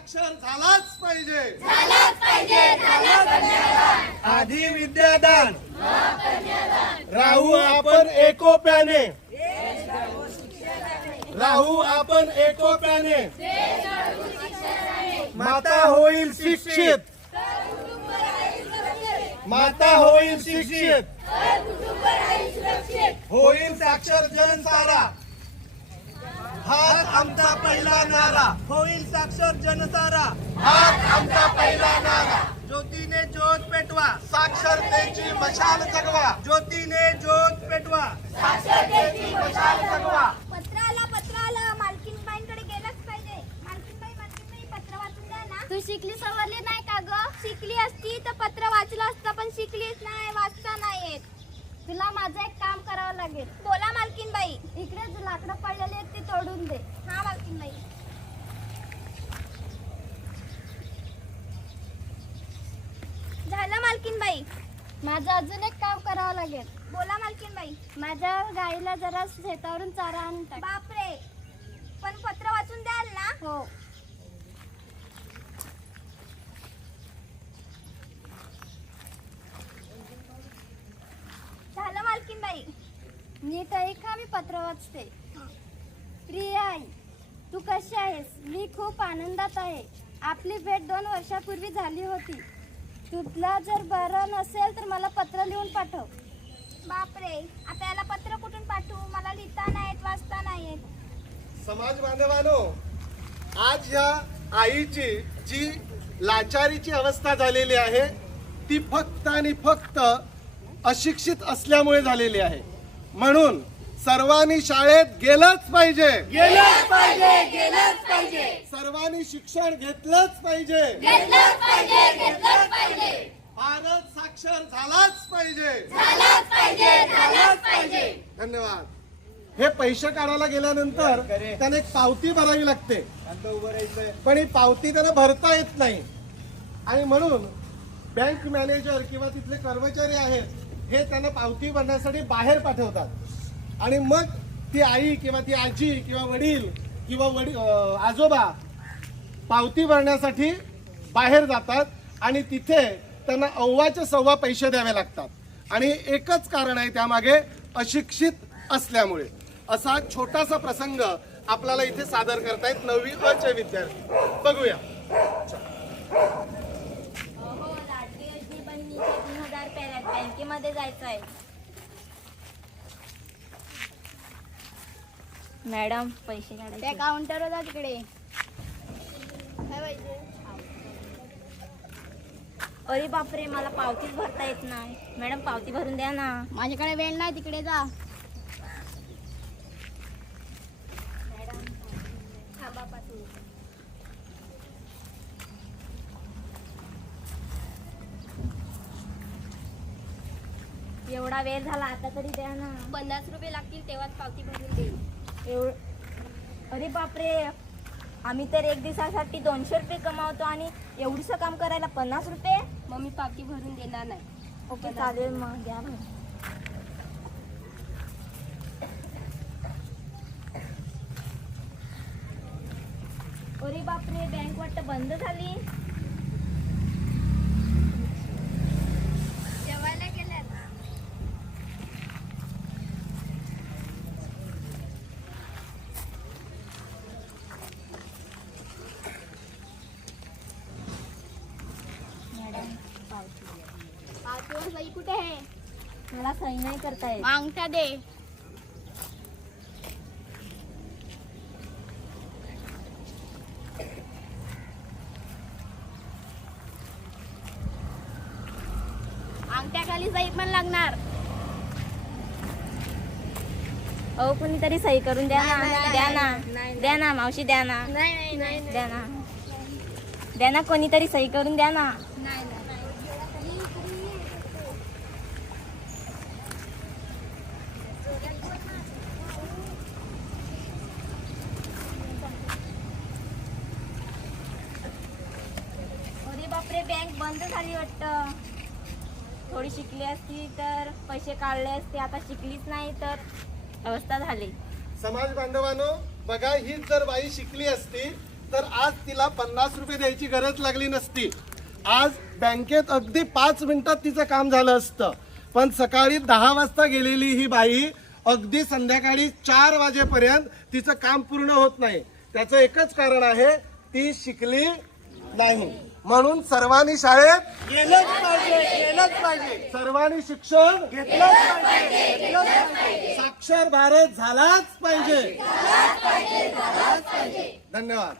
साक्षर झालाच पाहिजे, झालाच पाहिजे, झाला कन्यादान, आधी विद्यादान, राहू आपण एकोप्याने, राहू आपण एकोप्याने, माता होईल शिक्षित, माता होईल शिक्षित, होईल साक्षर जनसारा, हाच आमचा पहिला नारा, होईल साक्षर जनसारा, हाच आमचा पहिला नारा, ज्योतीने ज्योत पेटवा, साक्षरतेची मशाल जगवा, ज्योतीने ज्योत पेटवा, साक्षरतेची मशाल जगवा. पत्र आलं मालकीनबाईंकडे गेलंच पाहिजे. मालकीनबाई पत्र वाचून द्या ना. तू शिकली सवरली नाही का ग? शिकली असती तर पत्र वाचलं असतं, पण शिकलीच नाही, वाचता नाही येत. तुला माझं एक काम करावं लागेल. बोला मालकीनबाई. इकडे लाकडं पडलेले आहेत ते तोडून दे. हा मालकीनबाई. झालं मालकीनबाई. माझं अजून एक काम करावं लागेल. बोला मालकीनबाई. माझ्या गाईला जरा शेतावरून चारा आणून टाक. बापरे, पण पत्र वाचून द्याल ना? हो. झालं मालकीनबाई. नीट ऐका, मी पत्र वाचते. प्रिय आई, तू कशी आहेस? मी खूप आनंदात आहे. आपली भेट 2 वर्षापूर्वी झाली होती. तुला जर बरं नसेल तर मला पत्र लिहून पाठव. बापरे, आता याला पत्र कुठून पाठवू? मला लिहिता नाही येत, वाचता नाही येत. समाज बांधवांनो, आज या आईची जी लाचारीची अवस्था झालेली आहे ती फक्त आणि फक्त अशिक्षित असल्यामुळे झालेली आहे. म्हणून सर्वांनी शाळेत गेलंच पाहिजे, गेलंच पाहिजे, गेलंच पाहिजे, सर्वांनी शिक्षण घेतलंच पाहिजे, घेतलंच पाहिजे, घेतलंच पाहिजे, भारत साक्षर झालाच पाहिजे, झालाच पाहिजे, झालाच पाहिजे. धन्यवाद. हे पैसे काढायला गेल्यानंतर त्याने एक पावती भरावी लागते, पण ही पावती त्यांना भरता येत नाही. आणि म्हणून बँक मॅनेजर किंवा तिथले कर्मचारी आहेत हे त्यांना पावती भरण्यासाठी बाहेर पाठवतात. आणि मग ती आई किंवा ती आजी किंवा वडील किंवा आजोबा पावती भरण्यासाठी बाहेर जातात आणि तिथे त्यांना अव्वाचे सव्वा पैसे द्यावे लागतात. आणि एकच कारण आहे त्यामागे, अशिक्षित असल्यामुळे. असा छोटासा प्रसंग आपल्याला इथे सादर करतायत 9वी अ चे विद्यार्थी. बघूया. राष्ट्रीय योजने पण 3000 पेऱ्यात बँकेमध्ये जायचं आहे. मॅडम, पैसे काढायचे. त्या काउंटरवर जा तिकडे. अरे बापरे, मला पावतीच भरता येत नाही. मॅडम, पावती भरून द्या ना. माझ्याकडे वेळ नाही, तिकडे जा. मॅडम, हा बापा तू. एवढा वेळ झाला, आता तरी द्या ना. 50 रुपये लागतील, तेव्हाच पावती भरून देईल. अरे बापरे, आम्ही तर एक दिवसासाठी 200 रुपये कमावतो आणि एवढीचं काम करायला 50 रुपये? मग मी पावती भरून देणार नाही. ओके, चालेल, मग घ्या. अरे बापरे, बँक वाटतं बंद झाली. जेवायला गेल्यात. पावतीवर सही कुठे आहे? मला सही नाही करता येत. अंगठा दे. अंगठ्याखाली सही पण लागणार. अहो, कुणीतरी सही करून द्या ना. द्या ना, द्या ना मावशी, द्या ना. द्या ना, द्या ना, कोणीतरी सही करून द्या ना. अरे बापरे, बँक बंद झाली वाटतं. थोडी शिकली असती तर पैसे काढले असते, आता शिकलीच नाही तर अवस्था झाली. समाज बांधवांनो, बघा, ही जर बाई शिकली असती तर आज तिला 50 रुपये द्यायची गरज लागली नसती. आज बँकेत अगदी 5 मिनिटात तिचं काम झालं असतं. पण सकाळी 10 वाजता गेलेली ही बाई अगदी संध्याकाळी 4 वाजेपर्यंत तिचं काम पूर्ण होत नाही. त्याचं एकच कारण आहे, ती शिकली नाही. म्हणून सर्वांनी शाळेत गेलंच पाहिजे. सर्वांनी शिक्षण घेतलंच पाहिजे. साक्षर भारत झालाच पाहिजे. धन्यवाद.